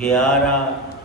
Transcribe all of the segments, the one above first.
11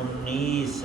19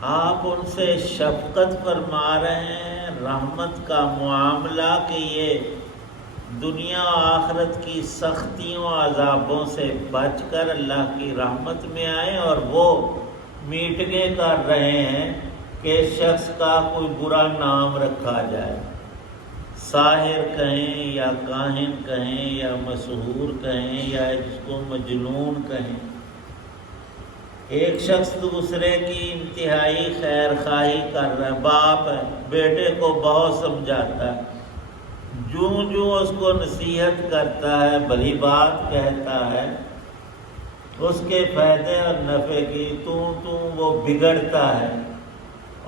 آپ ان سے شفقت فرما رہے ہیں، رحمت کا معاملہ کہ یہ دنیا و آخرت کی سختیوں عذابوں سے بچ کر اللہ کی رحمت میں آئیں، اور وہ میٹنگیں کر رہے ہیں کہ شخص کا کوئی برا نام رکھا جائے، ساحر کہیں یا کاہن کہیں یا مسحور کہیں یا جس کو مجنون کہیں۔ ایک شخص دوسرے کی انتہائی خیر خواہی کر رہا ہے، باپ ہے، بیٹے کو بہت سمجھاتا ہے، جو اس کو نصیحت کرتا ہے، بھلی بات کہتا ہے، اس کے فائدے اور نفع کی وہ بگڑتا ہے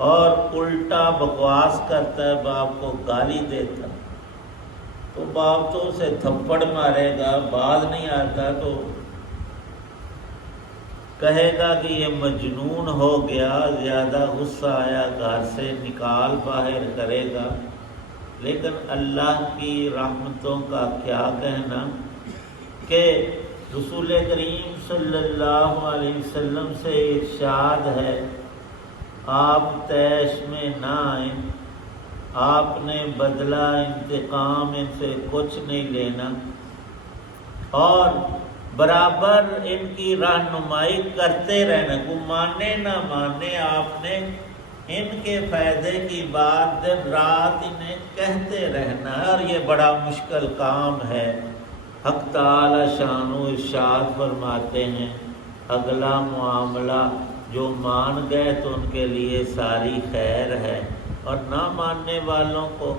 اور الٹا بکواس کرتا ہے، باپ کو گالی دیتا، تو باپ تو اسے تھپڑ مارے گا، باز نہیں آتا تو کہے گا کہ یہ مجنون ہو گیا، زیادہ غصہ آیا، گھر سے نکال باہر کرے گا۔ لیکن اللہ کی رحمتوں کا کیا کہنا کہ رسول کریم صلی اللہ علیہ وسلم سے ارشاد ہے، آپ طیش میں نہ آئیں، آپ نے بدلہ انتقام ان سے کچھ نہیں لینا، اور برابر ان کی رہنمائی کرتے رہنا، کو مانے نہ مانے آپ نے ان کے فائدے کی بات دن رات انہیں کہتے رہنا ہے، اور یہ بڑا مشکل کام ہے۔ حق تعالی شان و ارشاد فرماتے ہیں، اگلا معاملہ جو مان گئے تو ان کے لیے ساری خیر ہے، اور نہ ماننے والوں کو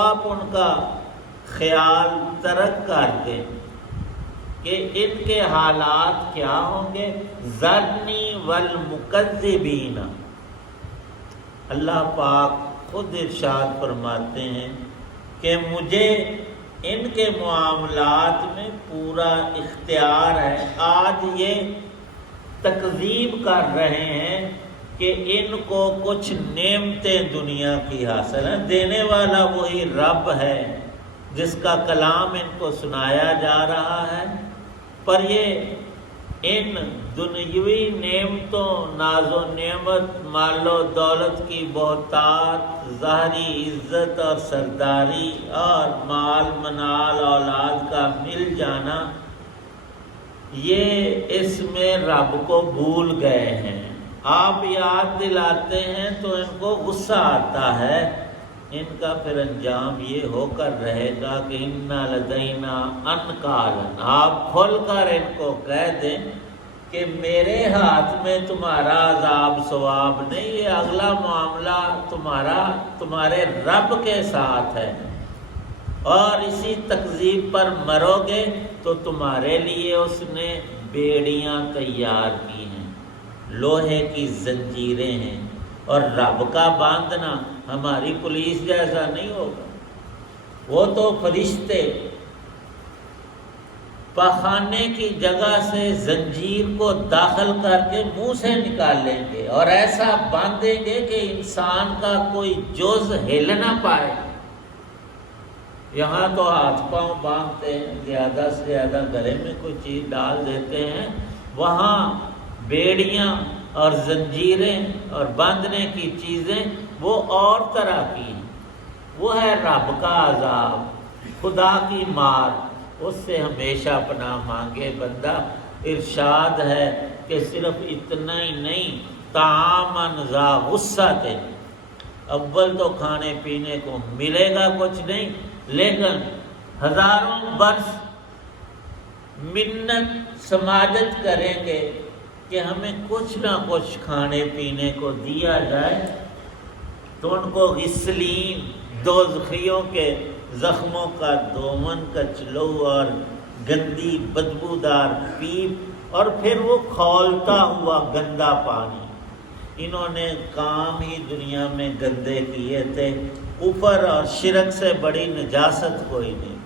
آپ ان کا خیال ترک کر دیں کہ ان کے حالات کیا ہوں گے۔ ذرنی والمکذبین، اللہ پاک خود ارشاد فرماتے ہیں کہ مجھے ان کے معاملات میں پورا اختیار ہے۔ آج یہ تکذیب کر رہے ہیں کہ ان کو کچھ نعمتیں دنیا کی حاصل ہیں، دینے والا وہی رب ہے جس کا کلام ان کو سنایا جا رہا ہے، پر یہ ان دنیوی نعمتوں، ناز و نعمت، مال و دولت کی بہتات، ظاہری عزت اور سرداری اور مال منال اولاد کا مل جانا، یہ اس میں رب کو بھول گئے ہیں۔ آپ یاد دلاتے ہیں تو ان کو غصہ آتا ہے، ان کا پھر انجام یہ ہو کر رہے گا کہ اِنَّ لَدَيْنَا أَنْكَالًا، آپ کھل کر ان کو کہہ دیں کہ میرے ہاتھ میں تمہارا عذاب ثواب نہیں، یہ اگلا معاملہ تمہارے رب کے ساتھ ہے، اور اسی تکذیب پر مرو گے تو تمہارے لیے اس نے بیڑیاں تیار کی ہیں، لوہے کی زنجیریں ہیں، اور رب کا باندھنا ہماری پولیس جیسا نہیں ہوگا، وہ تو فرشتے پخانے کی جگہ سے زنجیر کو داخل کر کے منہ سے نکالیں گے اور ایسا باندھیں گے کہ انسان کا کوئی جز ہل نہ پائے۔ یہاں تو ہاتھ پاؤں باندھتے ہیں، زیادہ سے زیادہ گلے میں کوئی چیز ڈال دیتے ہیں، وہاں بیڑیاں اور زنجیریں اور باندھنے کی چیزیں وہ اور طرح کی ہیں، وہ ہے رب کا عذاب، خدا کی مار، اس سے ہمیشہ پناہ مانگے بندہ۔ ارشاد ہے کہ صرف اتنا ہی نہیں، طعامً ذا غصۃ، اول تو کھانے پینے کو ملے گا کچھ نہیں، لیکن ہزاروں برس منت سماجت کریں گے کہ ہمیں کچھ نہ کچھ کھانے پینے کو دیا جائے، تو ان کو غسلین، دوزخیوں کے زخموں کا دومن کچلو اور گندی بدبودار پیپ، اور پھر وہ کھولتا ہوا گندا پانی۔ انہوں نے کام ہی دنیا میں گندے کیے تھے، کفر اور شرک سے بڑی نجاست کوئی نہیں۔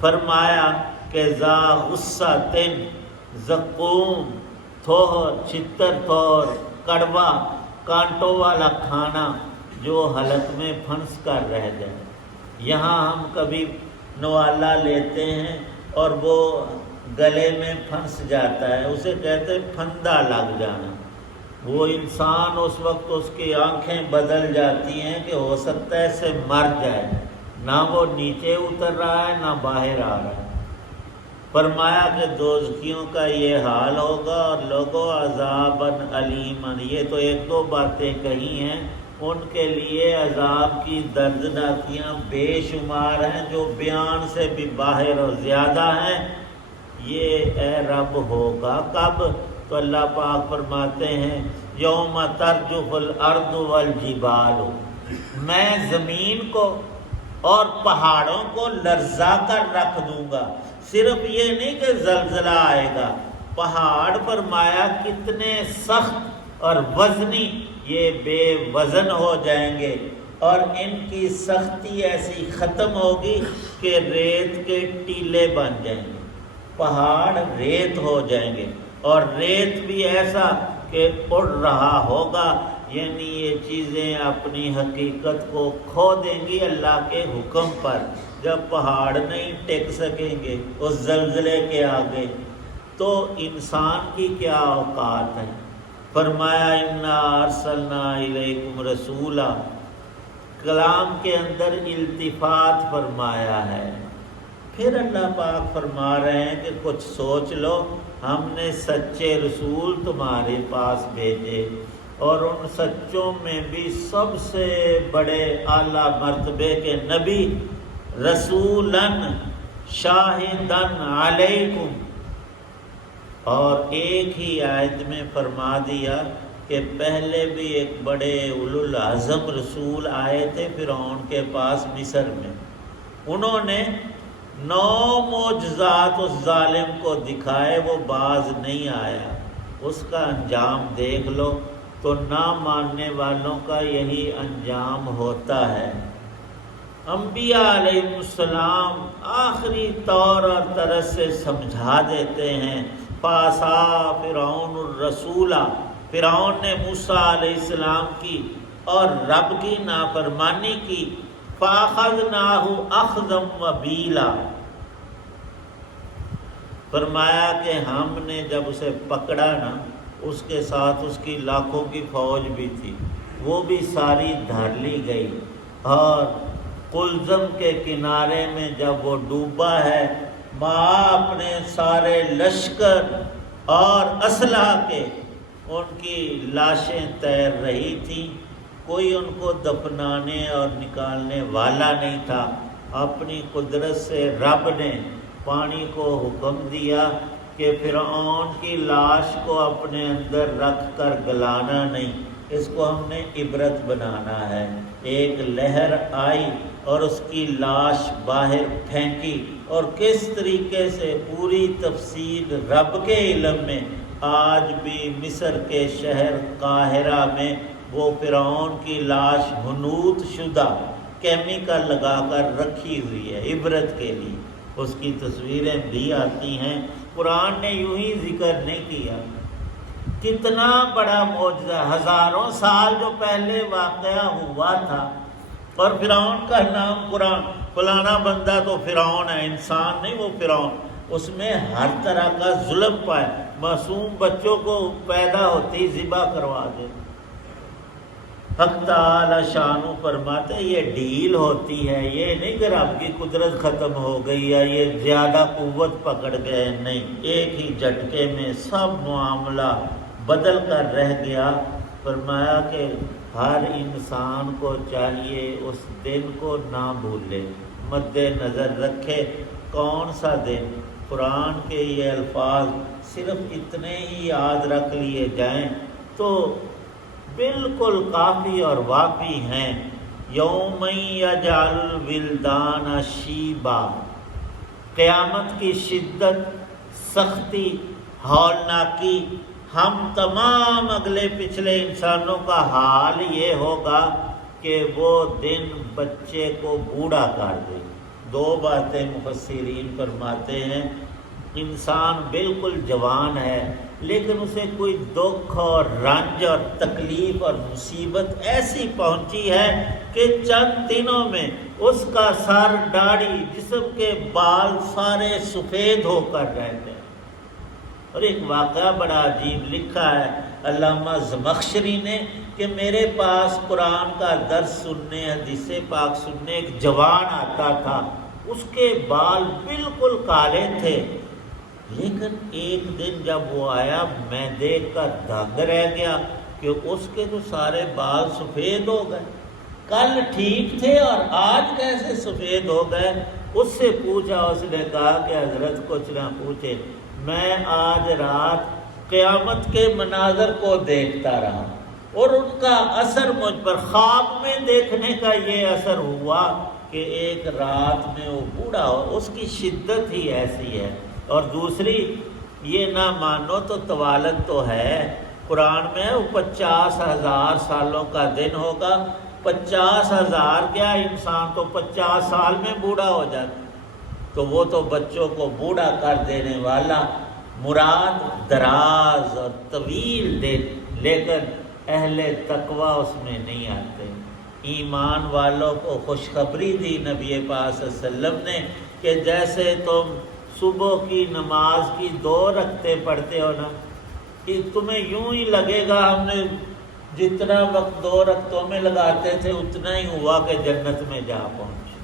فرمایا کہ ذا غصۃ، زقوم، تھوہر، چھتر تھور، کڑوا، کانٹوں والا کھانا جو حلق میں پھنس کر رہ جائے۔ یہاں ہم کبھی نوالا لیتے ہیں اور وہ گلے میں پھنس جاتا ہے، اسے کہتے ہیں پھندا لگ جانا۔ وہ انسان اس وقت اس کی آنکھیں بدل جاتی ہیں کہ ہو سکتا ہے اسے مر جائے، نہ وہ نیچے اتر رہا ہے نہ باہر آ رہا ہے۔ فرمایا کہ دوزخیوں کا یہ حال ہوگا، اور لوگوں عذاباً علیماً، یہ تو ایک دو باتیں کہی ہیں، ان کے لیے عذاب کی دردناکیاں بے شمار ہیں جو بیان سے بھی باہر اور زیادہ ہیں۔ یہ اے رب ہوگا کب؟ تو اللہ پاک فرماتے ہیں یوم ترجف الارض والجبال، میں زمین کو اور پہاڑوں کو لرزا کر رکھ دوں گا۔ صرف یہ نہیں کہ زلزلہ آئے گا، پہاڑ فرمایا کتنے سخت اور وزنی، یہ بے وزن ہو جائیں گے، اور ان کی سختی ایسی ختم ہوگی کہ ریت کے ٹیلے بن جائیں گے، پہاڑ ریت ہو جائیں گے، اور ریت بھی ایسا کہ اڑ رہا ہوگا، یعنی یہ چیزیں اپنی حقیقت کو کھو دیں گی اللہ کے حکم پر۔ جب پہاڑ نہیں ٹک سکیں گے اس زلزلے کے آگے، تو انسان کی کیا اوقات ہے؟ فرمایا انا ارسلنا الیکم رسولا، کلام کے اندر التفات فرمایا ہے۔ پھر اللہ پاک فرما رہے ہیں کہ کچھ سوچ لو، ہم نے سچے رسول تمہارے پاس بھیجے، اور ان سچوں میں بھی سب سے بڑے اعلیٰ مرتبے کے نبی، رسولاً شاہداً علیکم، اور ایک ہی آیت میں فرما دیا کہ پہلے بھی ایک بڑے اولو العزم رسول آئے تھے فرعون کے پاس مصر میں، انہوں نے 9 معجزات اس ظالم کو دکھائے، وہ باز نہیں آیا، اس کا انجام دیکھ لو، تو نہ ماننے والوں کا یہی انجام ہوتا ہے۔ انبیاء علیہ السلام آخری طور اور طرز سے سمجھا دیتے ہیں، فَعَصَىٰ فِرْعَوْنُ الرَّسُولَ، فرعون نے موسیٰ علیہ السلام کی اور رب کی نافرمانی کی، فَأَخَذْنَاهُ أَخْذًا وَبِيلًا، فرمایا کہ ہم نے جب اسے پکڑا نا، اس کے ساتھ اس کی لاکھوں کی فوج بھی تھی، وہ بھی ساری دھر لی گئی، اور قلزم کے کنارے میں جب وہ ڈوبا ہے، ماں اپنے سارے لشکر اور اسلحہ کے، ان کی لاشیں تیر رہی تھیں، کوئی ان کو دفنانے اور نکالنے والا نہیں تھا۔ اپنی قدرت سے رب نے پانی کو حکم دیا کہ فرعون کی لاش کو اپنے اندر رکھ کر گلانا نہیں، اس کو ہم نے عبرت بنانا ہے۔ ایک لہر آئی اور اس کی لاش باہر پھینکی، اور کس طریقے سے پوری تفصیل رب کے علم میں آج بھی مصر کے شہر قاہرہ میں وہ فرعون کی لاش حنوط شدہ کیمیکل لگا کر رکھی ہوئی ہے عبرت کے لیے، اس کی تصویریں بھی آتی ہیں۔ قرآن نے یوں ہی ذکر نہیں کیا، کتنا بڑا معجزہ، ہزاروں سال جو پہلے واقعہ ہوا تھا، اور فرعون کا نام قرآن، فلانا بندہ تو فرعون ہے، انسان نہیں وہ فرعون، اس میں ہر طرح کا ظلم پایا، معصوم بچوں کو پیدا ہوتی ذبح کروا دے۔ حق تعالی شانو فرماتے یہ ڈھیل ہوتی ہے، یہ نہیں کہ رب کی قدرت ختم ہو گئی ہے، یہ زیادہ قوت پکڑ گئے، نہیں، ایک ہی جھٹکے میں سب معاملہ بدل کر رہ گیا۔ فرمایا کہ ہر انسان کو چاہیے اس دن کو نہ بھولے، مد نظر رکھے۔ کون سا دن؟ قرآن کے یہ الفاظ صرف اتنے ہی یاد رکھ لیے جائیں تو بالکل کافی اور وافی ہیں۔ یوم یجعل الولدان شیبا، قیامت کی شدت، سختی، ہولناکی، ہم تمام اگلے پچھلے انسانوں کا حال یہ ہوگا کہ وہ دن بچے کو بوڑھا کر دے۔ 2 باتیں مفسرین فرماتے ہیں، انسان بالکل جوان ہے لیکن اسے کوئی دکھ اور رنج اور تکلیف اور مصیبت ایسی پہنچی ہے کہ چند دنوں میں اس کا سر، داڑھی، جسم کے بال سارے سفید ہو کر رہتے ہیں۔ اور ایک واقعہ بڑا عجیب لکھا ہے علامہ زمخشری نے کہ میرے پاس قرآن کا درس سننے، حدیث پاک سننے ایک جوان آتا تھا، اس کے بال بالکل کالے تھے، لیکن ایک دن جب وہ آیا میں دیکھ کر دنگ رہ گیا کہ اس کے تو سارے بال سفید ہو گئے، کل ٹھیک تھے اور آج کیسے سفید ہو گئے؟ اس سے پوچھا، اس نے کہا کہ حضرت کچھ نہ پوچھے، میں آج رات قیامت کے مناظر کو دیکھتا رہا اور ان کا اثر مجھ پر خواب میں دیکھنے کا یہ اثر ہوا کہ ایک رات میں وہ بوڑھا ہو، اس کی شدت ہی ایسی ہے۔ اور دوسری یہ نہ مانو تو طوالت تو ہے، قرآن میں وہ 50,000 سالوں کا دن ہوگا، 50,000 کیا، انسان تو 50 سال میں بوڑھا ہو جاتا، تو وہ تو بچوں کو بوڑھا کر دینے والا، مراد دراز اور طویل دن، لیکن اہل تقوی اس میں نہیں آتے۔ ایمان والوں کو خوشخبری دی نبی پاک صلی اللہ علیہ وسلم نے کہ جیسے تم صبح کی نماز کی 2 رکعتیں پڑھتے ہو نا، کہ تمہیں یوں ہی لگے گا ہم نے جتنا وقت 2 رکعتوں میں لگاتے تھے اتنا ہی ہوا کہ جنت میں جا پہنچے،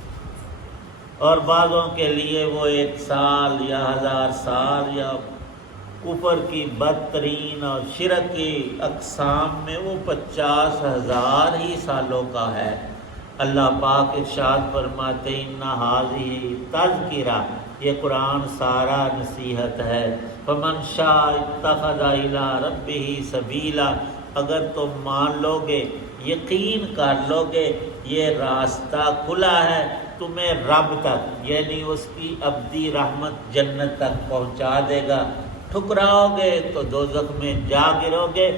اور بعضوں کے لیے وہ 1 سال یا 1000 سال یا کفر کی بدترین اور شرک کی اقسام میں وہ 50,000 ہی سالوں کا ہے۔ اللہ پاک ارشاد فرماتے ان ھذہ تذکرہ، یہ قرآن سارا نصیحت ہے، فمن شاء اتخذ الی ربہ سبیلا، اگر تم مان لو گے، یقین کر لو گے یہ راستہ کھلا ہے تمہیں رب تک، یعنی اس کی ابدی رحمت جنت تک پہنچا دے گا، ٹھکراؤ گے تو دوزخ میں جا گرو گے۔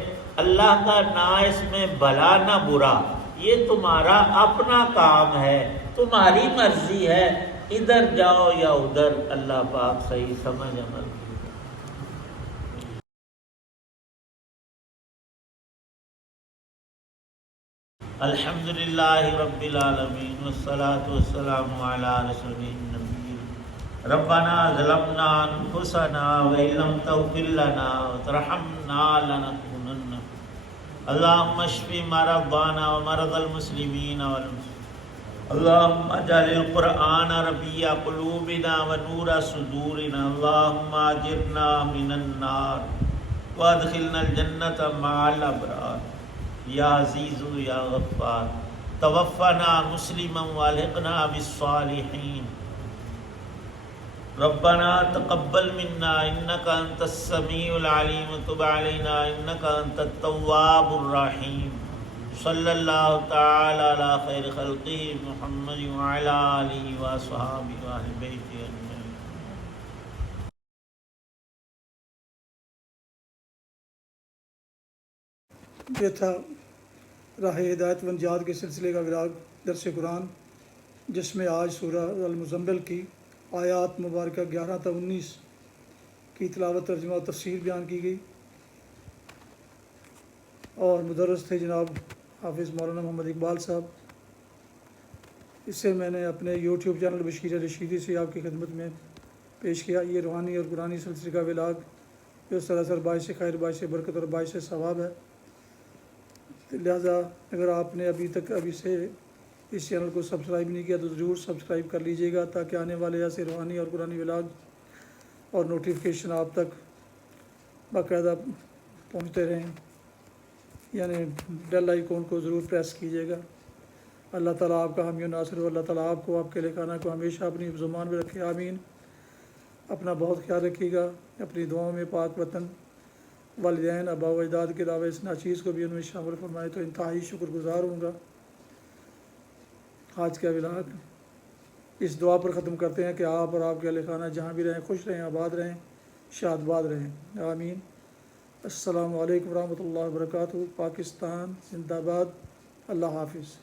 اللہ کا نہ اس میں بھلا نہ برا، یہ تمہارا اپنا کام ہے، تمہاری مرضی ہے، ادھر جاؤ یا ادھر، اللہ پاک صحیح سمجھ عمل کی۔ الحمدللہ رب العالمین والصلاة والسلام علی رسولہ النبی۔ ربنا ظلمنا انفسنا وإن لم تغفر لنا وترحمنا لنكونن، اللهم اشف مرضانا ومرضى المسلمين والمسلمين، اللهم اجعل القرآن ربيع قلوبنا ونور صدورنا، اللهم اجرنا من النار وادخلنا الجنة مع الأبرار، یا عزیز یا غفار، توفنا مسلما والحقنا بالصالحین، ربنا تقبل منا انك انت السمیع العلیم وتب علینا انك انت التواب الرحیم، صلی اللہ تعالی علی خیر خلقہ محمد وعلی آلہ واصحابہ واہل بیتہ اجمعین۔ یہ تھا راہ ہدایت و نجات کے سلسلے کا وراگ درس قرآن، جس میں آج سورہ المزمل کی آیات مبارکہ 11 تا 19 کی تلاوت، ترجمہ و تفسیر بیان کی گئی، اور مدرس تھے جناب حافظ مولانا محمد اقبال صاحب۔ اس سے میں نے اپنے یوٹیوب چینل بشیر رشیدی سے آپ کی خدمت میں پیش کیا۔ یہ روحانی اور قرآنی سلسلے کا ولاگ جو سراسر باعث خیر، باعث برکت اور باعث ثواب ہے، لہٰذا اگر آپ نے ابھی سے اس چینل کو سبسکرائب نہیں کیا تو ضرور سبسکرائب کر لیجیے گا، تاکہ آنے والے ایسے روحانی اور قرآنی ولاگ اور نوٹیفیکیشن آپ تک باقاعدہ پہنچتے رہیں، یعنی بیل آئیکن کو ضرور پریس کیجیے گا۔ اللہ تعالیٰ آپ کا حامی و ناصر ہو، اللہ تعالیٰ آپ کو، آپ کے لکھانہ کو ہمیشہ اپنی زبان میں رکھے، آمین۔ اپنا بہت خیال رکھیے گا، اپنی دعاؤں میں پاک وطن، والدین، آباء و اجداد کے علاوہ اس ناچیز کو بھی ان میں شامل فرمائے تو انتہائی شکر گزار ہوں گا۔ آج کا ولاگ اس دعا پر ختم کرتے ہیں کہ آپ اور آپ کے اہل خانہ جہاں بھی رہیں خوش رہیں، آباد رہیں، شاد باد رہیں، آمین۔ السلام علیکم ورحمۃ اللہ وبرکاتہ۔ پاکستان زندہ باد۔ اللہ حافظ۔